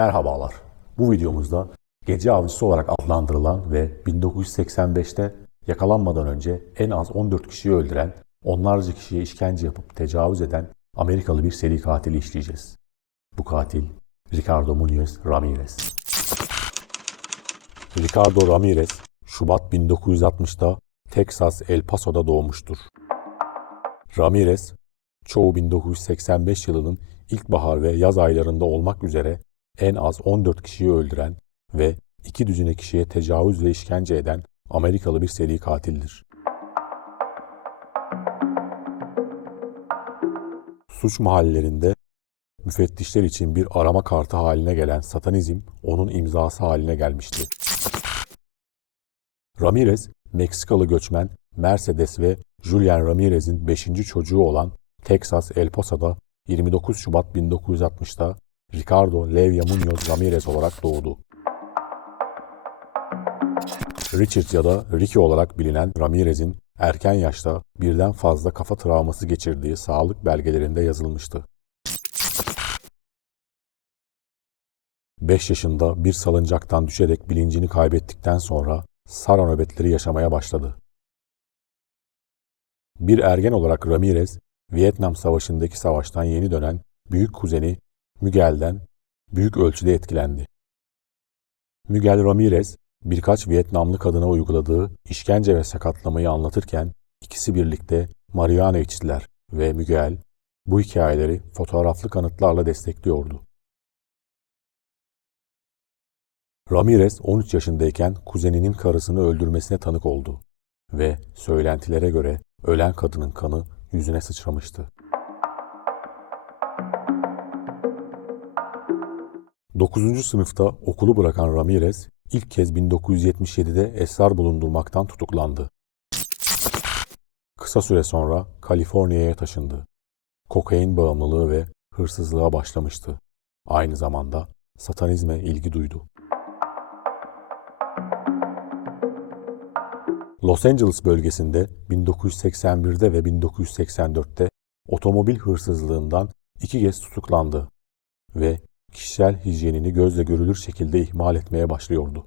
Merhabalar. Bu videomuzda gece avcısı olarak adlandırılan ve 1985'te yakalanmadan önce en az 14 kişiyi öldüren, onlarca kişiye işkence yapıp tecavüz eden Amerikalı bir seri katili işleyeceğiz. Bu katil Ricardo Munoz Ramirez. Ricardo Ramirez, Şubat 1960'da Texas El Paso'da doğmuştur. Ramirez, çoğu 1985 yılının ilkbahar ve yaz aylarında olmak üzere en az 14 kişiyi öldüren ve iki düzine kişiye tecavüz ve işkence eden Amerikalı bir seri katildir. Suç mahallelerinde müfettişler için bir arama kartı haline gelen satanizm onun imzası haline gelmişti. Ramirez, Meksikalı göçmen Mercedes ve Julian Ramirez'in 5. çocuğu olan Texas El Paso'da 29 Şubat 1960'da Ricardo Levya Munoz Ramirez olarak doğdu. Richard ya da Ricky olarak bilinen Ramirez'in erken yaşta birden fazla kafa travması geçirdiği sağlık belgelerinde yazılmıştı. 5 yaşında bir salıncaktan düşerek bilincini kaybettikten sonra Sara nöbetleri yaşamaya başladı. Bir ergen olarak Ramirez, Vietnam Savaşı'ndaki savaştan yeni dönen büyük kuzeni Miguel'den büyük ölçüde etkilendi. Miguel Ramirez, birkaç Vietnamlı kadına uyguladığı işkence ve sakatlamayı anlatırken ikisi birlikte marihuana içtiler ve Miguel bu hikayeleri fotoğraflı kanıtlarla destekliyordu. Ramirez 13 yaşındayken kuzeninin karısını öldürmesine tanık oldu ve söylentilere göre ölen kadının kanı yüzüne sıçramıştı. 9. sınıfta okulu bırakan Ramirez ilk kez 1977'de esrar bulundurmaktan tutuklandı. Kısa süre sonra Kaliforniya'ya taşındı. Kokain bağımlılığı ve hırsızlığa başlamıştı. Aynı zamanda satanizme ilgi duydu. Los Angeles bölgesinde 1981'de ve 1984'te otomobil hırsızlığından iki kez tutuklandı ve kişisel hijyenini gözle görülür şekilde ihmal etmeye başlıyordu.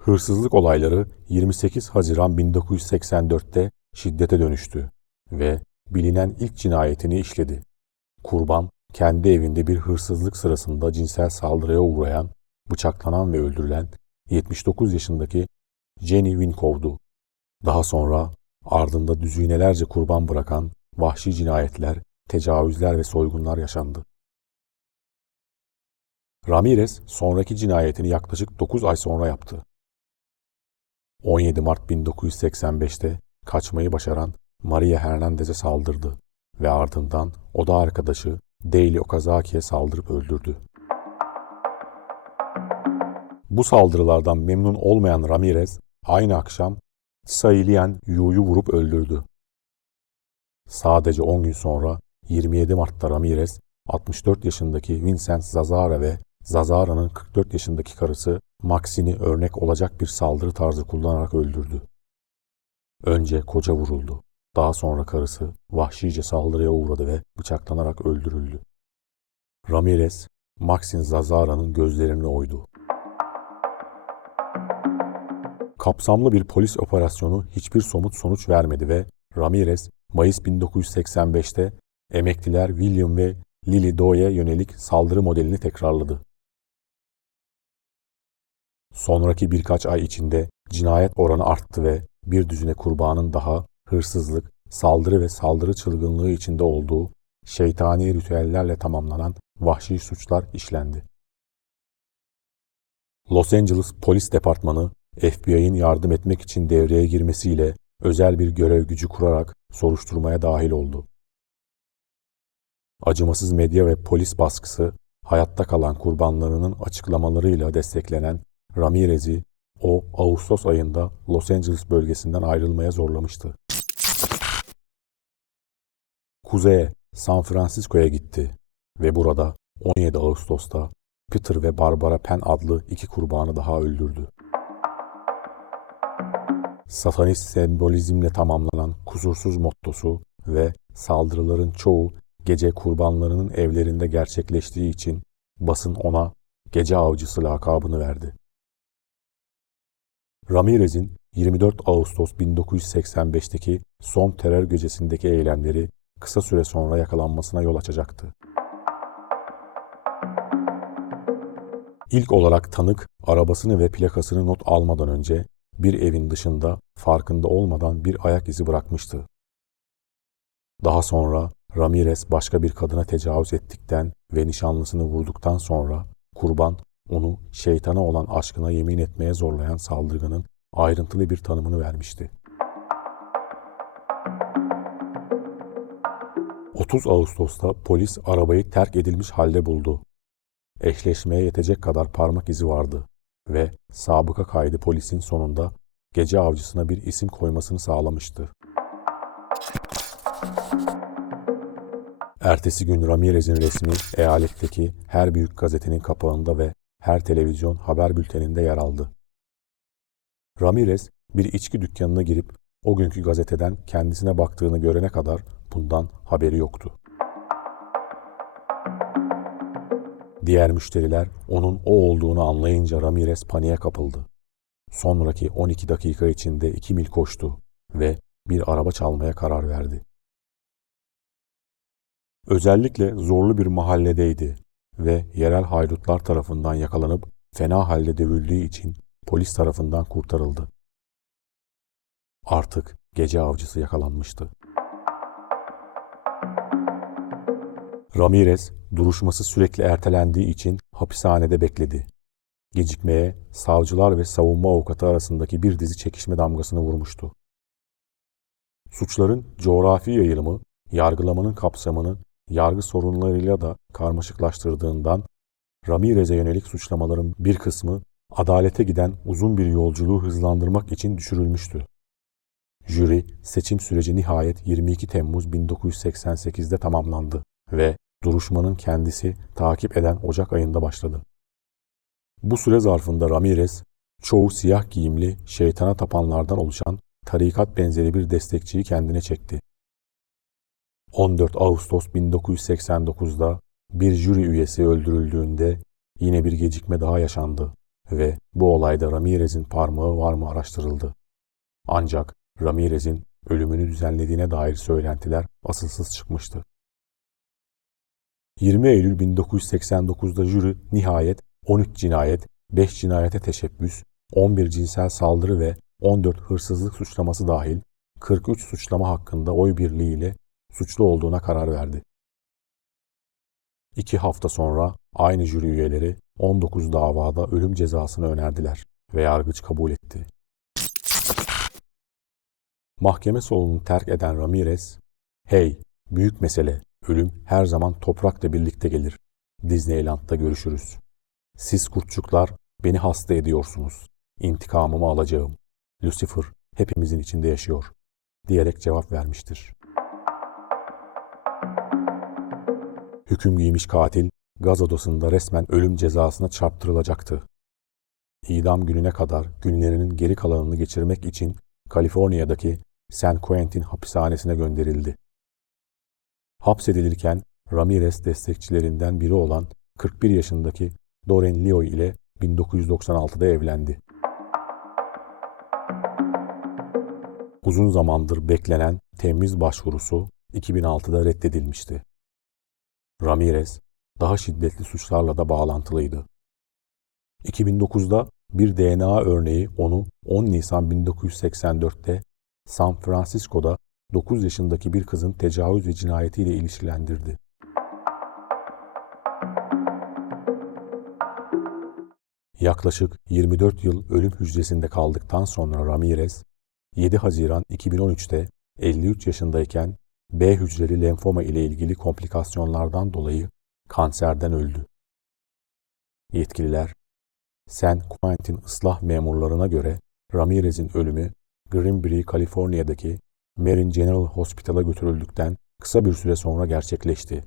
Hırsızlık olayları 28 Haziran 1984'te şiddete dönüştü ve bilinen ilk cinayetini işledi. Kurban, kendi evinde bir hırsızlık sırasında cinsel saldırıya uğrayan, bıçaklanan ve öldürülen 79 yaşındaki Jenny Winkov'du. Daha sonra ardında düzinelerce kurban bırakan vahşi cinayetler, tecavüzler ve soygunlar yaşandı. Ramirez sonraki cinayetini yaklaşık 9 ay sonra yaptı. 17 Mart 1985'te kaçmayı başaran Maria Hernandez'e saldırdı ve ardından oda arkadaşı Daily Okazaki'ye saldırıp öldürdü. Bu saldırılardan memnun olmayan Ramirez aynı akşam Sailian Yu'yu vurup öldürdü. Sadece 10 gün sonra 27 Mart'ta Ramirez 64 yaşındaki Vincent Zazara ve Zazara'nın 44 yaşındaki karısı Maxine örnek olacak bir saldırı tarzı kullanarak öldürdü. Önce koca vuruldu. Daha sonra karısı vahşice saldırıya uğradı ve bıçaklanarak öldürüldü. Ramirez, Maxine Zazara'nın gözlerini oydu. Kapsamlı bir polis operasyonu hiçbir somut sonuç vermedi ve Ramirez Mayıs 1985'te emekliler William ve Lily Doe'ye yönelik saldırı modelini tekrarladı. Sonraki birkaç ay içinde cinayet oranı arttı ve bir düzine kurbanın daha hırsızlık, saldırı ve saldırı çılgınlığı içinde olduğu şeytani ritüellerle tamamlanan vahşi suçlar işlendi. Los Angeles Polis Departmanı FBI'nin yardım etmek için devreye girmesiyle özel bir görev gücü kurarak soruşturmaya dahil oldu. Acımasız medya ve polis baskısı hayatta kalan kurbanlarının açıklamalarıyla desteklenen Ramirez'i o Ağustos ayında Los Angeles bölgesinden ayrılmaya zorlamıştı. Kuzeye, San Francisco'ya gitti ve burada 17 Ağustos'ta Peter ve Barbara Penn adlı iki kurbanı daha öldürdü. Satanist sembolizmle tamamlanan kusursuz mottosu ve saldırıların çoğu gece kurbanlarının evlerinde gerçekleştiği için basın ona gece avcısı lakabını verdi. Ramirez'in 24 Ağustos 1985'teki son terör gecesindeki eylemleri kısa süre sonra yakalanmasına yol açacaktı. İlk olarak tanık arabasını ve plakasını not almadan önce bir evin dışında farkında olmadan bir ayak izi bırakmıştı. Daha sonra Ramirez başka bir kadına tecavüz ettikten ve nişanlısını vurduktan sonra kurban onu şeytana olan aşkına yemin etmeye zorlayan saldırganın ayrıntılı bir tanımını vermişti. 30 Ağustos'ta polis arabayı terk edilmiş halde buldu. Eşleşmeye yetecek kadar parmak izi vardı ve sabıka kaydı polisin sonunda gece avcısına bir isim koymasını sağlamıştı. Ertesi gün Ramirez'in resmi eyaletteki her büyük gazetenin kapağında ve her televizyon haber bülteninde yer aldı. Ramirez bir içki dükkanına girip o günkü gazeteden kendisine baktığını görene kadar bundan haberi yoktu. Diğer müşteriler onun o olduğunu anlayınca Ramirez paniğe kapıldı. Sonraki 12 dakika içinde 2 mil koştu ve bir araba çalmaya karar verdi. Özellikle zorlu bir mahalledeydi ve yerel haydutlar tarafından yakalanıp fena halde dövüldüğü için polis tarafından kurtarıldı. Artık gece avcısı yakalanmıştı. Ramirez duruşması sürekli ertelendiği için hapishanede bekledi. Gecikmeye savcılar ve savunma avukatı arasındaki bir dizi çekişme damgasını vurmuştu. Suçların coğrafi yayılımı, yargılamanın kapsamını yargı sorunlarıyla da karmaşıklaştırdığından Ramirez'e yönelik suçlamaların bir kısmı adalete giden uzun bir yolculuğu hızlandırmak için düşürülmüştü. Jüri seçim süreci nihayet 22 Temmuz 1988'de tamamlandı ve duruşmanın kendisi takip eden Ocak ayında başladı. Bu süre zarfında Ramirez, çoğu siyah giyimli şeytana tapanlardan oluşan tarikat benzeri bir destekçiyi kendine çekti. 14 Ağustos 1989'da bir jüri üyesi öldürüldüğünde yine bir gecikme daha yaşandı ve bu olayda Ramirez'in parmağı var mı araştırıldı. Ancak Ramirez'in ölümünü düzenlediğine dair söylentiler asılsız çıkmıştı. 20 Eylül 1989'da jüri nihayet 13 cinayet, 5 cinayete teşebbüs, 11 cinsel saldırı ve 14 hırsızlık suçlaması dahil 43 suçlama hakkında oy birliğiyle suçlu olduğuna karar verdi. İki hafta sonra aynı jüri üyeleri 19 davada ölüm cezasını önerdiler ve yargıç kabul etti. Mahkeme salonunu terk eden Ramirez, ''Hey, büyük mesele, ölüm her zaman toprakla birlikte gelir. Disneyland'da görüşürüz. Siz kurtçuklar beni hasta ediyorsunuz. İntikamımı alacağım. Lucifer hepimizin içinde yaşıyor.'' diyerek cevap vermiştir. Hüküm giymiş katil gaz odasında resmen ölüm cezasına çarptırılacaktı. İdam gününe kadar günlerinin geri kalanını geçirmek için Kaliforniya'daki San Quentin hapishanesine gönderildi. Hapsedilirken Ramirez destekçilerinden biri olan 41 yaşındaki Doreen Leo ile 1996'da evlendi. Uzun zamandır beklenen temiz başvurusu 2006'da reddedilmişti. Ramirez daha şiddetli suçlarla da bağlantılıydı. 2009'da bir DNA örneği onu 10 Nisan 1984'te San Francisco'da 9 yaşındaki bir kızın tecavüz ve cinayetiyle ilişkilendirdi. Yaklaşık 24 yıl ölüm hücresinde kaldıktan sonra Ramirez, 7 Haziran 2013'te 53 yaşındayken B hücreli lenfoma ile ilgili komplikasyonlardan dolayı kanserden öldü. Yetkililer, San Quentin ıslah memurlarına göre Ramirez'in ölümü Greenbury, Kaliforniya'daki Marin General Hospital'a götürüldükten kısa bir süre sonra gerçekleşti.